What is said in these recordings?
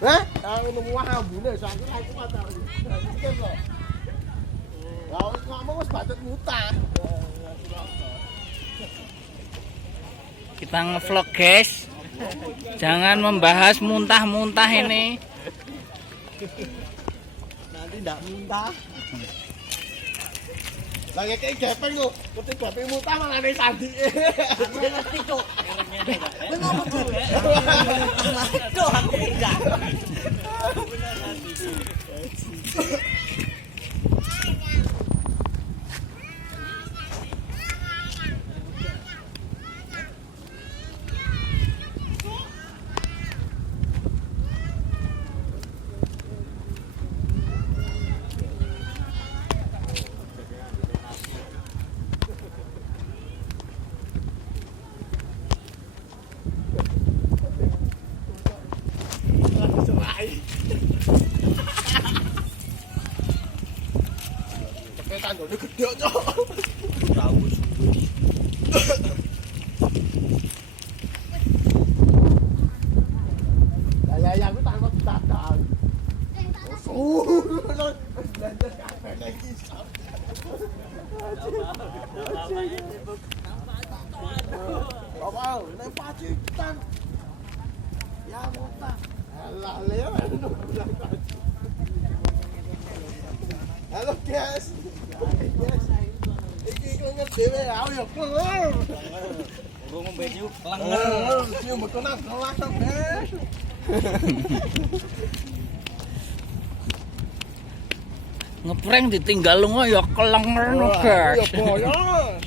Hah? Nemu ambune saiki ra kuat ta. Sikit lho. Lah wis ngomong wis batet mutah. Kita ngevlog guys. Jangan membahas muntah-muntah ini. Nanti ndak muntah. Lagi kayak gepeng lho, ketik gepeng muntah malah ning sandike. Aku ngerti, Cuk. Kowe ngomong dhewe. Cuk, aku enggak. Tanggulnya gede cok. Tahu suwe. Lah ya aku tanpa dadal. Belajar kabeh lagi. Apa? Nek pacitan. Ya muntah. Alah leo. Halo guys. Iki klenget dhewe aku ya keler. Gua ngombe ciu Keler, cium bekenan kelas guys. ngeprank ditinggal lunga ya kelenger no guys. Ya boyos.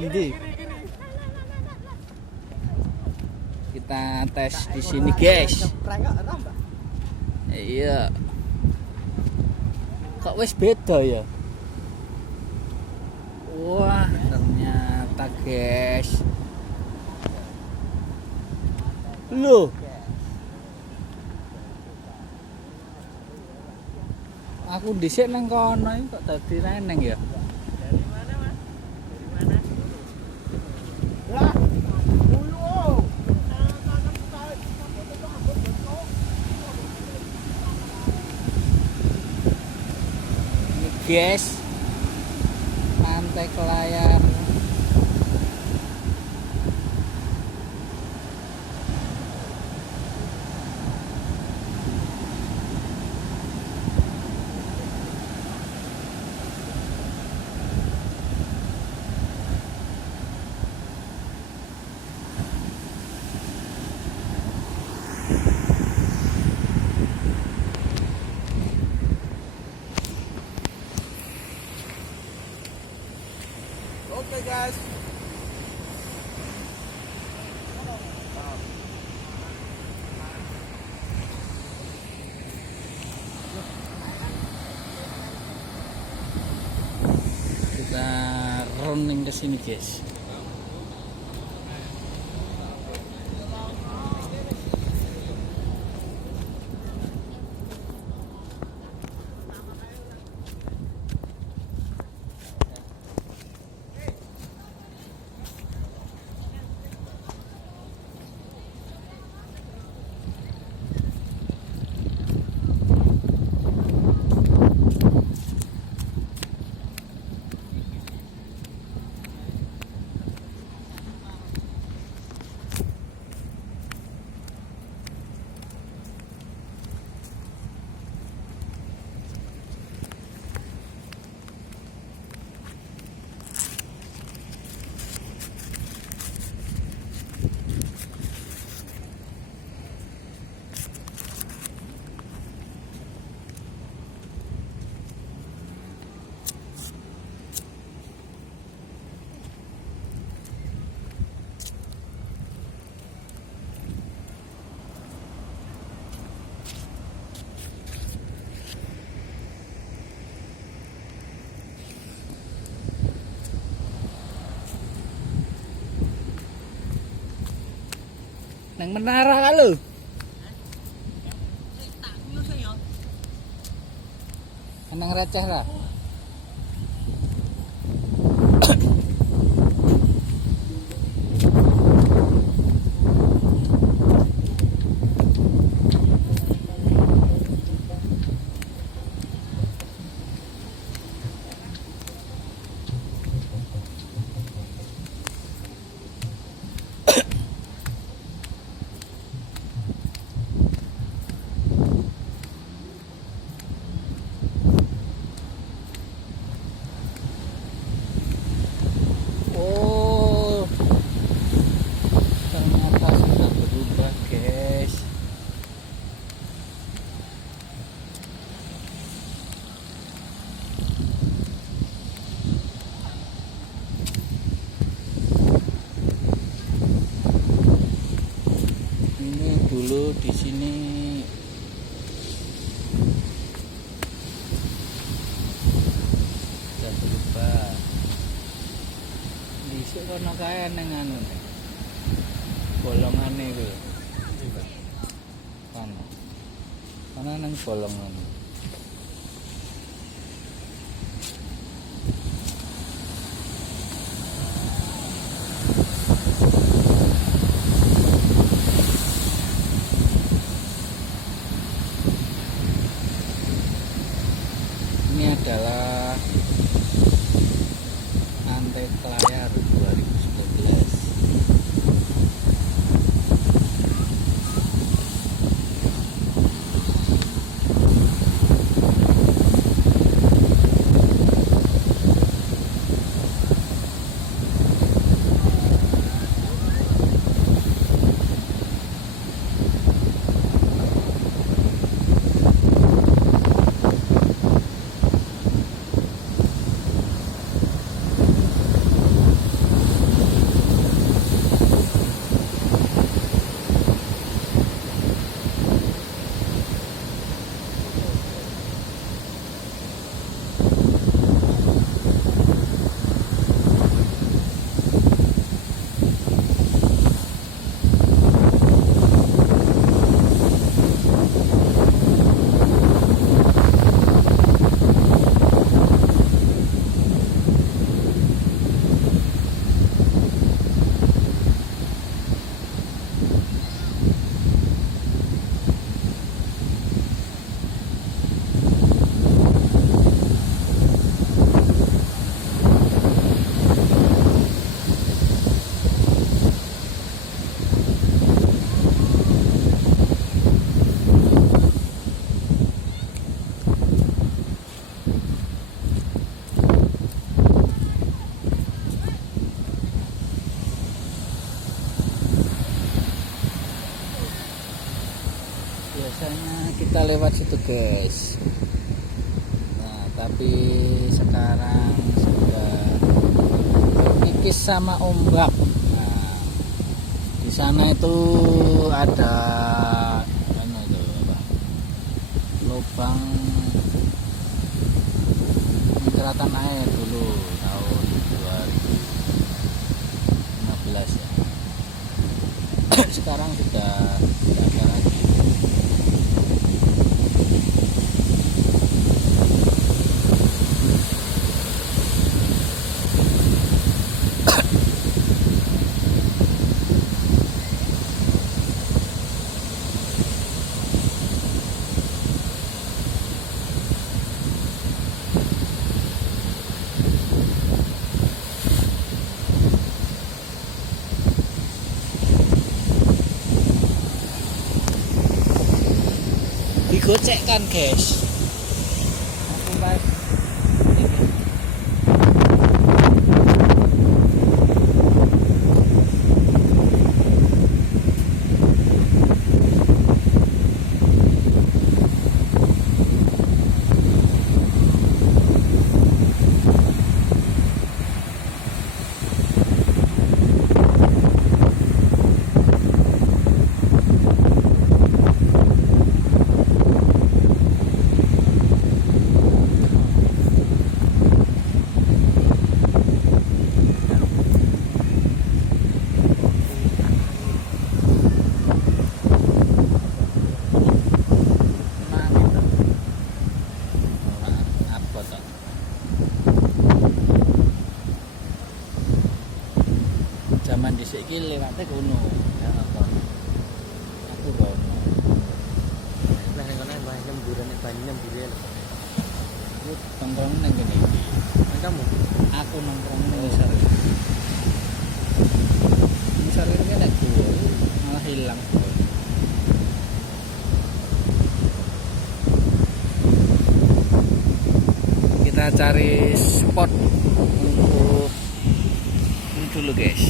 Ini kita tes di sini guys. Iya. Kok wis beda ya? Wah, ternyata guys. Loh. Aku dhisik nang kono iki kok dadi reneng ya? Dari mana, Mas? Dari mana? Lah. Uyo. Ini guys. Pantai Kelayan. Oke guys. Kita running ke sini guys. Nang menara kalau nang receh lah. di sini udah berubah. Dhisik kono kae nang anu. Bolongane iku. Kana nang bolongan. Ini adalah Antek Layar 2019. Biasanya kita lewat situ guys. Nah tapi sekarang sudah terkikis sama ombak. Nah di sana itu ada itu apa? Lubang penceratan air dulu tahun 2015 ya. Sekarang sudah tidak ada lagi. Digocek kan guys. Aku guys. Zaman dhisik iki lewate kono. Ya apa. Aku kono. Nah, yang kono banyak nyemburan, banyak nyemburan. Aku nongkrong nang kene iki. Kamu? Aku nongkrong nang Sar. Sar ini nek gua malah hilang. Kita cari spot untuk ini dulu guys.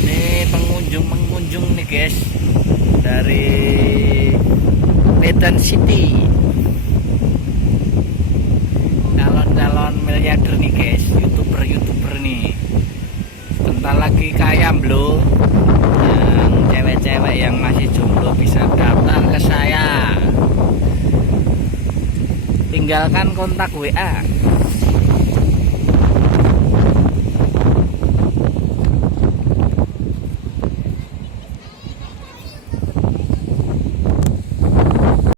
Ini pengunjung nih guys dari Medan City. Calon miliarder nih guys, youtuber nih. Sebentar lagi kaya bro. Yang cewek-cewek yang masih jomblo tinggalkan kontak WA.